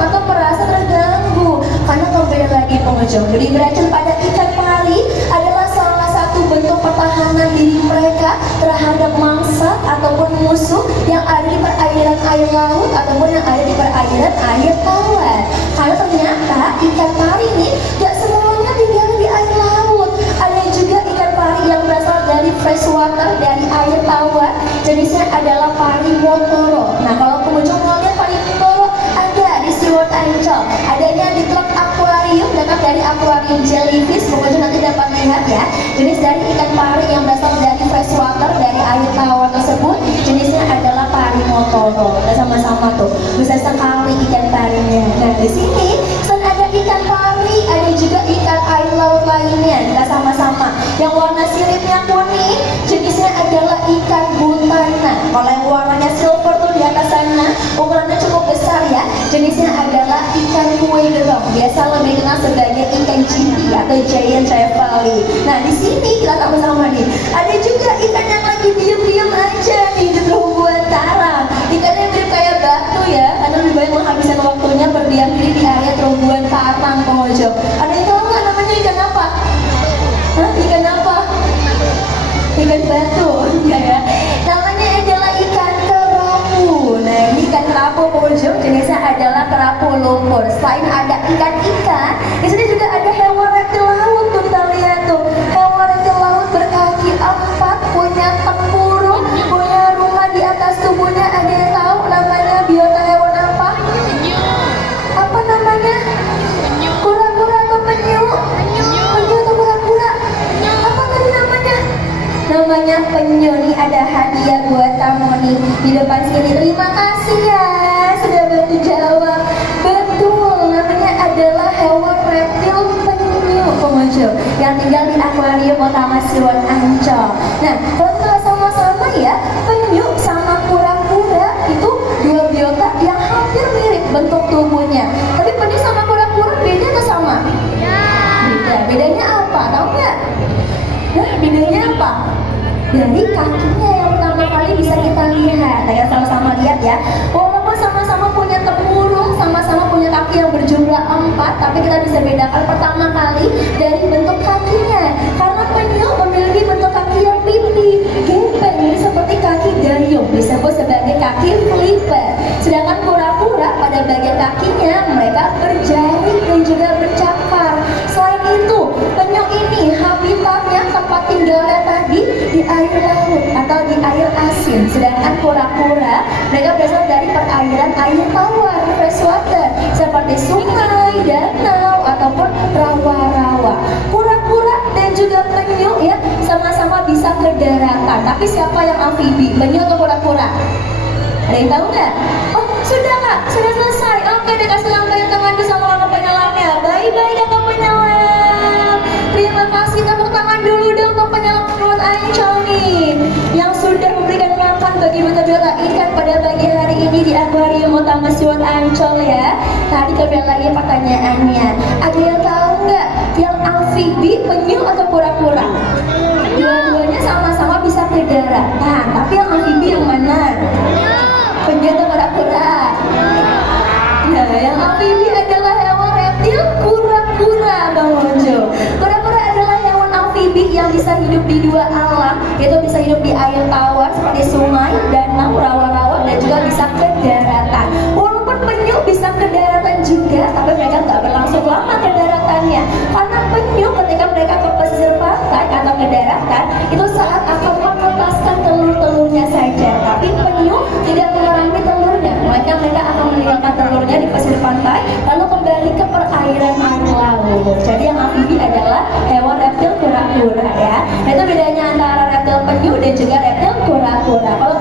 atau merasa terganggu. Karena kembali lagi pengunjung, jadi beracun pada ikan pari adalah salah satu bentuk pertahanan diri mereka terhadap mangsa ataupun musuh yang ada di perairan air laut ataupun yang ada di perairan air tawar. Karena ternyata ikan pari ini gak semuanya tinggal di air laut. Ada juga ikan pari yang berasal dari freshwater, dari air tawar. Jenisnya adalah pari Motoro. Nah, kalau pengunjung mau lihat pari Motoro, ada di SeaWorld Ancol. Adanya di Club Aquarium, dekat dari Aquarium Jellyfish. Pengunjung nanti dapat lihat ya. Jenis dari ikan pari yang berasal dari freshwater, dari air tawar tersebut, jenisnya adalah pari Motoro. Kita sama-sama tuh, besar sekali ikan parinya. Nah, di sini selain ada ikan pari, ada juga ikan air laut lainnya. Kita sama-sama. Yang warna siripnya kuning, jenisnya adalah ikan butana. Kalau yang warnanya silver tuh di atas sana, ukurannya cukup besar ya. Jenisnya adalah ikan kue gerong. Biasa lebih dikenal sebagai ikan cili atau giant trevally. Nah, di sini kita sama-sama nih. Ada juga ikan yang lagi diem-diem aja nih di terumbuan karang. Ikannya mirip kayak batu ya, karena lebih banyak menghabiskan waktunya berdiam diri di area terumbuan karang pengunjung. Ada yang tahu nggak namanya ikan apa? Hah? Ikan apa? Ikan batu, enggak ya? Namanya adalah ikan kerapu. Nah, ini ikan kerapu pengunjung, jenisnya adalah kerapu lumpur. Selain ada ikan-ikan, di sini juga ada hewan reptil laut tuh, kita lihat tuh. Hewan reptil laut berkaki 4, punya tempurung, punya rumah di atas tubuhnya. Ada yang tahu namanya biota hewan apa? Apa namanya? Kura-kura atau penyu? Penyu atau kura-kura? Apa tadi namanya? Namanya penyu. Nih ada hadiah buat kamu nih di depan sini. Terima kasih ya sudah bantu jawab. Betul, namanya adalah hewan reptil penyu pengunjung yang tinggal di Akuarium Utama SeaWorld Ancol. Nah, kalau kita sama-sama ya, penyu sama kura-kura itu dua biota yang hampir mirip bentuk tubuhnya. Tapi penyu sama kura-kura beda atau sama? Beda. Bedanya apa? Tahu nggak? Nah, bedanya apa? Dari kakinya yang pertama kali bisa kita lihat. Kita sama-sama lihat ya. Walaupun sama-sama punya tempurung, sama-sama punya kaki yang berjumlah 4, tapi kita bisa bedakan pertama kali dari bentuk kakinya. Karena penyu memiliki bentuk kaki yang pipi, gempeng, ini seperti kaki dayung, disebut sebagai kaki flipper. Sedangkan kura-kura pada bagian kakinya mereka berjari dan juga bercakar. Selain itu, penyu ini habitatnya, tempat tinggalnya tadi di air laut atau di air asin. Sedangkan kura-kura mereka berasal dari perairan air tawar, freshwater, seperti sungai, danau ataupun rawa-rawa. Kura-kura dan juga penyu ya sama-sama bisa ke daratan. Tapi siapa yang amfibi, penyu atau kura-kura? Ada yang tahu nggak? Oh, sudah Kak, sudah selesai. Oke, dikasih lambaian tangan dulu sama kakak penyelamnya. Bye-bye kakak penyelam. Terima kasih, tepuk tangan dulu dong untuk penyelam SeaWorld Ancol nih, yang sudah memberikan makan bagi biota-biota ikan pada pagi hari ini di Akuarium Utama SeaWorld Ancol ya. Tadi kembali lagi pertanyaannya, ada yang tahu nggak yang amfibi, penyu atau kura-kura? Dua-duanya sama-sama bisa ke daratan, tapi yang amfibi yang mana? Penyu atau kura-kura? Nah, yang amfibi adalah hewan reptil kura-kura Bang Monjo. Kura-kura adalah hewan amfibi yang bisa hidup di dua alam, yaitu bisa hidup di air tawar seperti sungai, danau, rawa-rawa, dan juga bisa ke daratan. Walaupun penyu bisa ke daratan juga, tapi mereka nggak berlangsung lama ke daratannya. Karena penyu ketika mereka ke pesisir pantai atau ke daratan, itu saat akan melepaskan telur-telurnya saja. Tapi penyu tidak mengurangi telurnya, maka mereka akan meninggalkan telurnya di pesisir pantai, lalu kembali ke perairan air laut. Jadi yang amfibi adalah hewan reptil kura-kura ya. Itu bedanya antara reptil penyu dan juga reptil kura-kura. Kalau